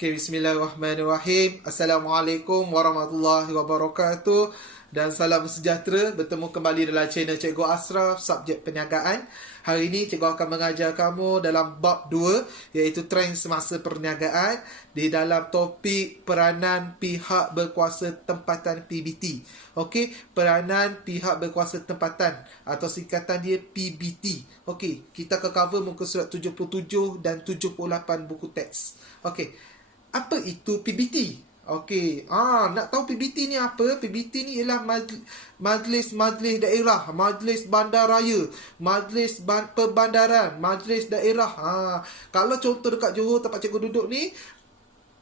Okay, bismillahirrahmanirrahim. Assalamualaikum warahmatullahi wabarakatuh. Dan salam sejahtera. Bertemu kembali dalam channel Cikgu Ashraf, subjek perniagaan. Hari ini Cikgu akan mengajar kamu dalam bab 2, iaitu trend semasa perniagaan, di dalam topik peranan pihak berkuasa tempatan PBT. Okey, peranan pihak berkuasa tempatan atau singkatan dia PBT. Okey, kita akan cover muka surat 77 dan 78 buku teks. Okey, apa itu PBT? Okey, nak tahu PBT ni apa? PBT ni ialah majlis daerah, majlis bandaraya, majlis perbandaran, majlis daerah. Kalau contoh dekat Johor tempat cikgu duduk ni,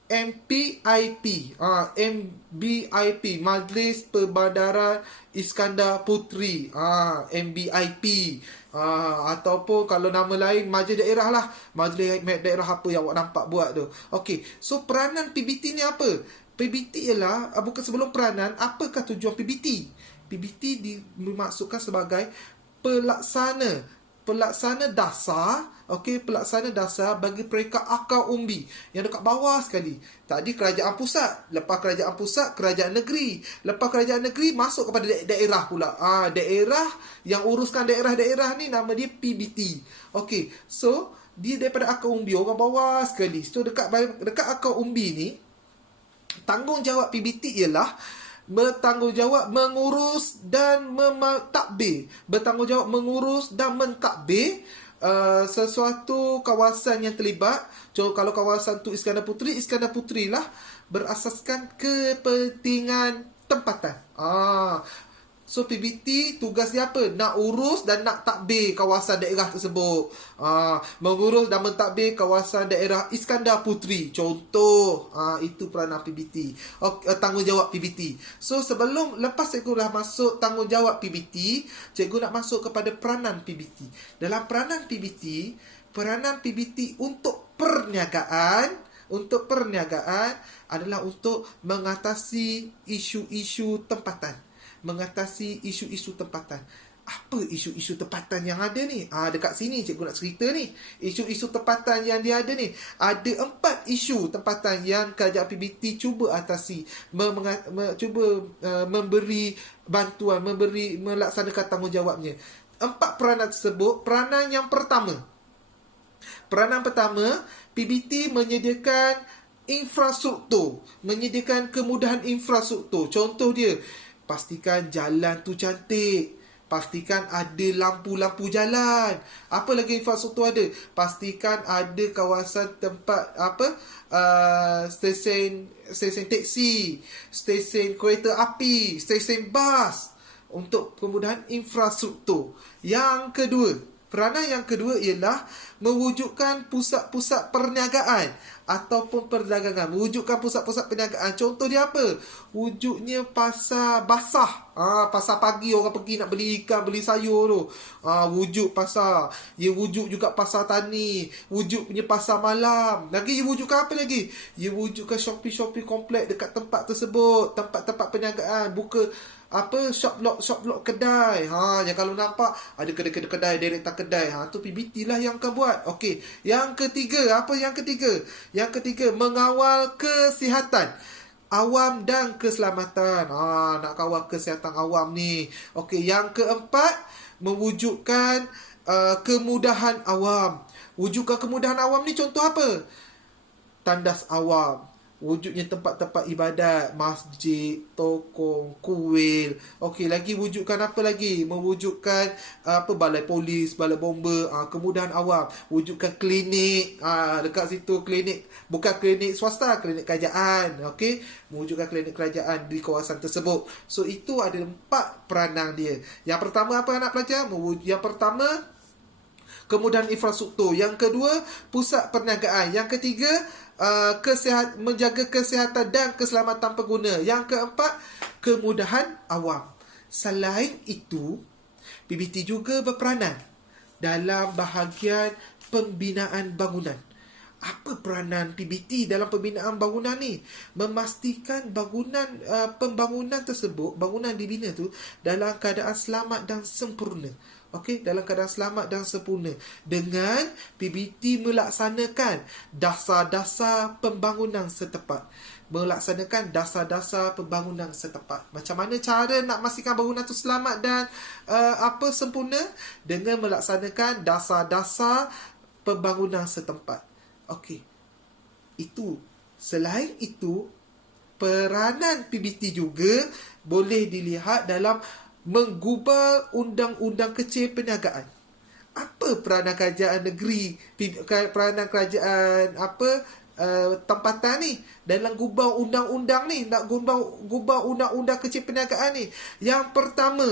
MPIP, MBIP, Majlis Perbandaran Iskandar Puteri, MBIP, ataupun kalau nama lain majlis daerah lah, majlis daerah apa yang awak nampak buat tu. Okey, so peranan PBT ni apa? PBT ialah, bukan sebelum peranan, apakah tujuan PBT? PBT dimaksudkan sebagai pelaksana dasar, okey, pelaksana dasar bagi peringkat akar umbi yang dekat bawah sekali. Tadi kerajaan pusat, lepas kerajaan pusat, kerajaan negeri, lepas kerajaan negeri masuk kepada daerah pula. Daerah yang uruskan daerah-daerah ni nama dia PBT. Okey, so dia daripada akar umbi orang bawah sekali. So dekat akar umbi ni, tanggungjawab PBT ialah bertanggungjawab mengurus dan mentadbir. Bertanggungjawab mengurus dan mentadbir sesuatu kawasan yang terlibat. Kalau kawasan tu Iskandar Puteri lah berasaskan kepentingan tempatan. So PBT tugas dia apa? Nak urus dan nak tadbir kawasan daerah tersebut. Mengurus dan mentadbir kawasan daerah Iskandar Puteri. Contoh, itu peranan PBT. Tanggungjawab PBT. So lepas cikgu dah masuk tanggungjawab PBT, cikgu nak masuk kepada peranan PBT. Dalam peranan PBT untuk perniagaan adalah untuk mengatasi isu-isu tempatan. Apa isu-isu tempatan yang ada ni? Dekat sini cikgu nak cerita ni. Isu-isu tempatan yang dia ada ni. Ada 4 isu tempatan yang kerajaan PBT cuba atasi. Cuba memberi bantuan, melaksanakan tanggungjawabnya. 4 peranan tersebut. Peranan pertama, PBT menyediakan infrastruktur, menyediakan kemudahan infrastruktur. Contoh dia, pastikan jalan tu cantik, pastikan ada lampu-lampu jalan. Apa lagi infrastruktur ada? Pastikan ada kawasan tempat stesen teksi, stesen kereta api, stesen bas, untuk kemudahan infrastruktur. Peranan yang kedua ialah mewujudkan pusat-pusat perniagaan ataupun perdagangan. Mewujudkan pusat-pusat perniagaan. Contoh dia apa? Wujudnya pasar basah. Pasar pagi orang pergi nak beli ikan, beli sayur tu. Wujud pasar. Ia wujud juga pasar tani. Wujud punya pasar malam. Lagi ia wujudkan apa lagi? Ia wujudkan shopping komplek dekat tempat tersebut. Tempat-tempat perniagaan. Buka shop block kedai. Yang kalau nampak ada kedai deretan kedai. Tu PBT lah yang akan buat. Okey, yang ketiga, apa yang ketiga? Yang ketiga, mengawal kesihatan awam dan keselamatan. Nak kawal kesihatan awam ni. Okey, yang keempat, mewujudkan kemudahan awam. Wujudkan kemudahan awam ni contoh apa? Tandas awam, wujudnya tempat-tempat ibadat, masjid, tokong, kuil. Okey, lagi wujudkan apa lagi? Mewujudkan balai polis, balai bomba, kemudahan awam. Wujudkan klinik, dekat situ klinik, bukan klinik swasta, klinik kerajaan. Okey, mewujudkan klinik kerajaan di kawasan tersebut. So itu ada 4 peranan dia. Yang pertama apa anak pelajar? Yang pertama, kemudahan infrastruktur. Yang kedua, pusat perniagaan. Yang ketiga, menjaga kesihatan dan keselamatan pengguna. Yang keempat, kemudahan awam. Selain itu, PBT juga berperanan dalam bahagian pembinaan bangunan. Apa peranan PBT dalam pembinaan bangunan ni? Memastikan pembangunan tersebut, bangunan dibina tu dalam keadaan selamat dan sempurna. Okey, dalam keadaan selamat dan sempurna dengan PBT melaksanakan dasar-dasar pembangunan setempat. Melaksanakan dasar-dasar pembangunan setempat. Macam mana cara nak pastikan bangunan tu selamat dan sempurna? Dengan melaksanakan dasar-dasar pembangunan setempat. Okey. Itu. Selain itu, peranan PBT juga boleh dilihat dalam menggubal undang-undang kecil perniagaan. Apa peranan kerajaan negeri, peranan kerajaan tempatan ni dalam gubal undang-undang ni, nak gubal undang-undang kecil perniagaan ni? Yang pertama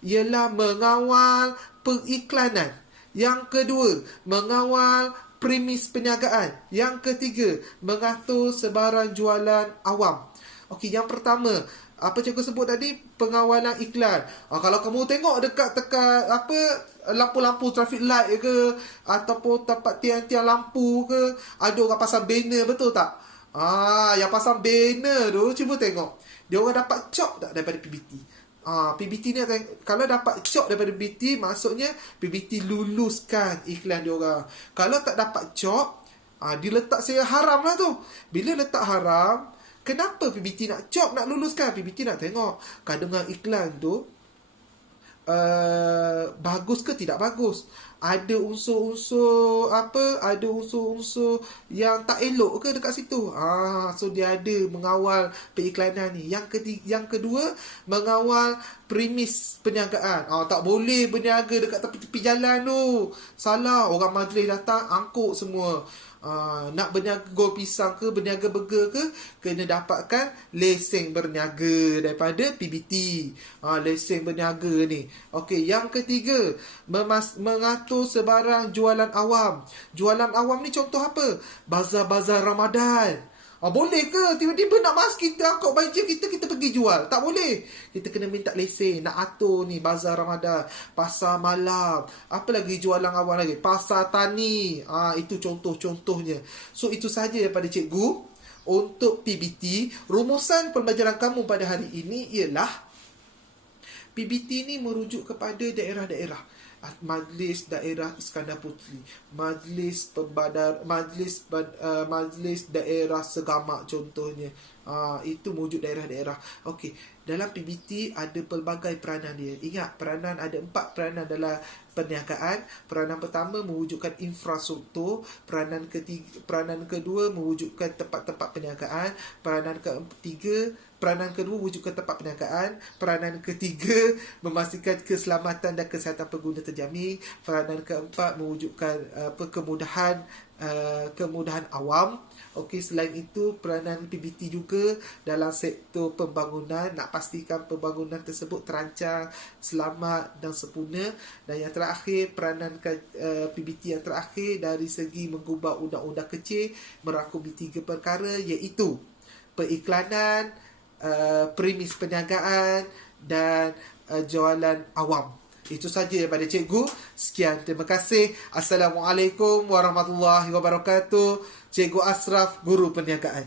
ialah mengawal periklanan. Yang kedua, mengawal premis perniagaan. Yang ketiga, mengatur sebarang jualan awam. Okey, yang pertama, apa cikgu sebut tadi, pengawalan iklan. Kalau kamu tengok dekat lampu-lampu traffic light ke, ataupun tempat tiang-tiang lampu ke, ada orang pasang banner, betul tak? Yang pasang banner tu, cuba tengok, dia orang dapat cop tak daripada PBT? PBT ni, kalau dapat cop daripada PBT, maksudnya PBT luluskan iklan dia orang. Kalau tak dapat cop, dia letak saya haram lah tu. Bila letak haram, kenapa PBT nak cop, nak luluskan? PBT nak tengok kandungan iklan tu bagus ke tidak bagus. Ada unsur-unsur yang tak elok ke dekat situ. So dia ada mengawal periklanan ni. Yang kedua, mengawal premis perniagaan. Tak boleh berniaga dekat tepi-tepi jalan tu. Salah, orang majlis datang angkut semua. Nak berniaga gol pisang ke, berniaga burger ke, kena dapatkan lesen berniaga daripada PBT. Lesen berniaga ni. Okey, yang ketiga, mengatur sebarang jualan awam. Jualan awam ni contoh apa? Bazar-bazar Ramadan. Boleh ke tiba-tiba nak mas kita angkut baja kita pergi jual? Tak boleh. Kita kena minta lesen, nak atur ni bazar Ramadan, pasar malam, apa lagi jualan awam lagi, pasar tani. Itu contoh-contohnya. So itu sahaja daripada cikgu untuk PBT. Rumusan pembelajaran kamu pada hari ini ialah PBT ni merujuk kepada daerah-daerah. Majlis Daerah Iskandar Puteri, Majlis Daerah Segamak contohnya. Itu wujud daerah-daerah. Okey, dalam PBT ada pelbagai peranan dia. Ingat, peranan ada 4 peranan dalam perniagaan. Peranan pertama mewujudkan infrastruktur, peranan kedua mewujudkan tempat-tempat perniagaan, peranan kedua wujudkan tempat perniagaan, peranan ketiga memastikan keselamatan dan kesihatan pengguna terjamin, peranan keempat mewujudkan kemudahan awam. Okey, selain itu peranan PBT juga dalam sektor pembangunan, nak pastikan pembangunan tersebut terancang, selamat dan sempurna. Dan yang terakhir, peranan PBT yang terakhir dari segi menggubah undang-undang kecil merangkumi 3 perkara, iaitu periklanan, premis perniagaan dan jualan awam. Itu saja daripada cikgu. Sekian, terima kasih. Assalamualaikum warahmatullahi wabarakatuh. Cikgu Ashraf, Guru Perniagaan.